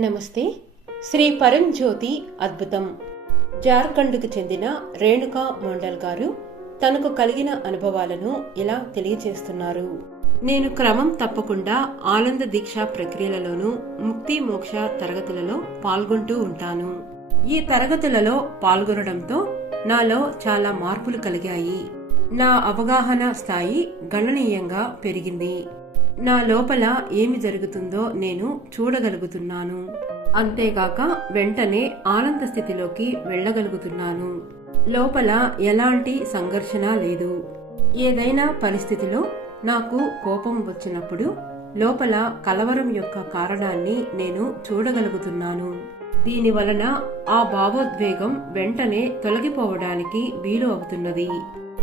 నమస్తే. శ్రీ పరంజ్యోతి అద్భుతం. జార్ఖండ్కు చెందిన రేణుకా మండల్ గారు తనకు కలిగిన అనుభవాలను ఇలా తెలియజేస్తున్నారు. నేను క్రమం తప్పకుండా ఆనంద దీక్ష ప్రక్రియలలోనూ ముక్తి మోక్ష తరగతులలో పాల్గొంటూ ఉంటాను. ఈ తరగతులలో పాల్గొనడంతో నాలో చాలా మార్పులు కలిగాయి. నా అవగాహన స్థాయి గణనీయంగా పెరిగింది. నా లోపల ఏమి జరుగుతుందో నేను చూడగలుగుతున్నాను. అంతేగాక వెంటనే ఆనంద స్థితిలోకి వెళ్ళగలుగుతున్నాను. లోపల ఎలాంటి సంఘర్షణ లేదు. ఏదైనా పరిస్థితిలో నాకు కోపం వచ్చినప్పుడు లోపల కలవరం యొక్క కారణాన్ని నేను చూడగలుగుతున్నాను. దీని వలన ఆ భావోద్వేగం వెంటనే తొలగిపోవడానికి వీలు అవుతున్నది.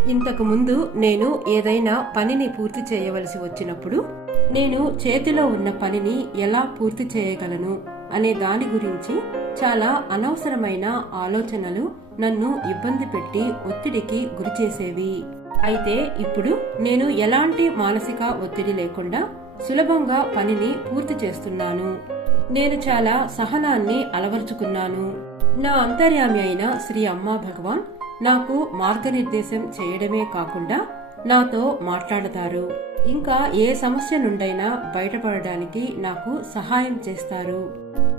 ఇంతకు ముందు నేను ఏదైనా పనిని పూర్తి చేయవలసి వచ్చినప్పుడు నేను చేతిలో ఉన్న పనిని ఎలా పూర్తి చేయగలను అనే దాని గురించి చాలా అనవసరమైన ఆలోచనలు నన్ను ఇబ్బంది పెట్టి ఒత్తిడికి గురిచేసేవి. అయితే ఇప్పుడు నేను ఎలాంటి మానసిక ఒత్తిడి లేకుండా సులభంగా పనిని పూర్తి చేస్తున్నాను. నేను చాలా సహనాన్ని అలవర్చుకున్నాను. నా అంతర్యామి అయిన శ్రీ అమ్మా భగవాన్ నాకు మార్గనిర్దేశం చేయడమే కాకుండా నాతో మాట్లాడతారు. ఇంకా ఏ సమస్య నుండైనా బయటపడడానికి నాకు సహాయం చేస్తారు.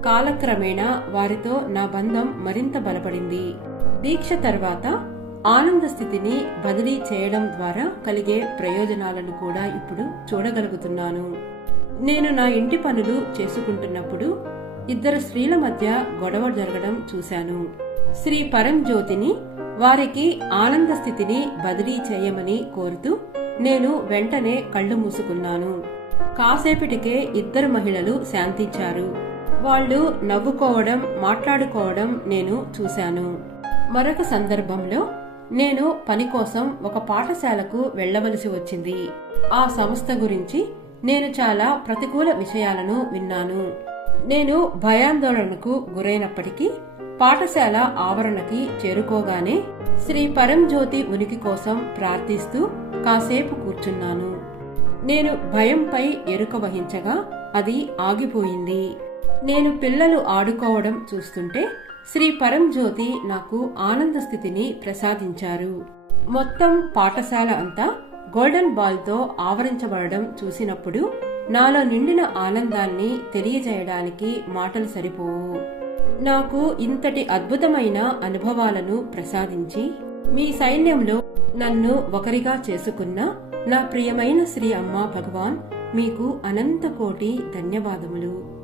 కాలక్రమేణా వారితో నా బంధం మరింత బలపడింది. దీక్ష తర్వాత ఆనంద స్థితిని బదిలీ చేయడం ద్వారా కలిగే ప్రయోజనాలను కూడా ఇప్పుడు చూడగలుగుతున్నాను. నేను నా ఇంటి పనులు చేసుకుంటున్నప్పుడు ఇద్దరు స్త్రీల మధ్య గొడవ జరగడం చూశాను. శ్రీ పరంజ్యోతిని వారికి ఆనంద స్థితిని బదిలీ చేయమని కోరుతూ నేను వెంటనే కళ్ళు మూసుకున్నాను. కాసేపటికే ఇద్దరు మహిళలు శాంతించారు. వాళ్ళు నవ్వుకోవడం, మాట్లాడుకోవడం నేను చూశాను. మరొక సందర్భంలో నేను పని కోసం ఒక పాఠశాలకు వెళ్లవలసి వచ్చింది. ఆ సంస్థ గురించి నేను చాలా ప్రతికూల విషయాలను విన్నాను. నేను భయాందోళనకు గురైనప్పటికీ పాఠశాల ఆవరణకి చేరుకోగానే శ్రీ పరంజ్యోతి ఉనికి కోసం ప్రార్థిస్తూ కాసేపు కూర్చున్నాను. నేను భయంపై ఎరుక వహించగా అది ఆగిపోయింది. నేను పిల్లలు ఆడుకోవడం చూస్తుంటే శ్రీ పరంజ్యోతి నాకు ఆనంద స్థితిని ప్రసాదించారు. మొత్తం పాఠశాల అంతా గోల్డెన్ బాల్ తో ఆవరించబడడం చూసినప్పుడు నాలో నిండిన ఆనందాన్ని తెలియజేయడానికి మాటలు సరిపోవు. నాకు ఇంతటి అద్భుతమైన అనుభవాలను ప్రసాదించి మీ సైన్యంలో నన్ను ఒకరిగా చేసుకున్న నా ప్రియమైన శ్రీ అమ్మా భగవాన్ మీకు అనంత కోటి ధన్యవాదములు.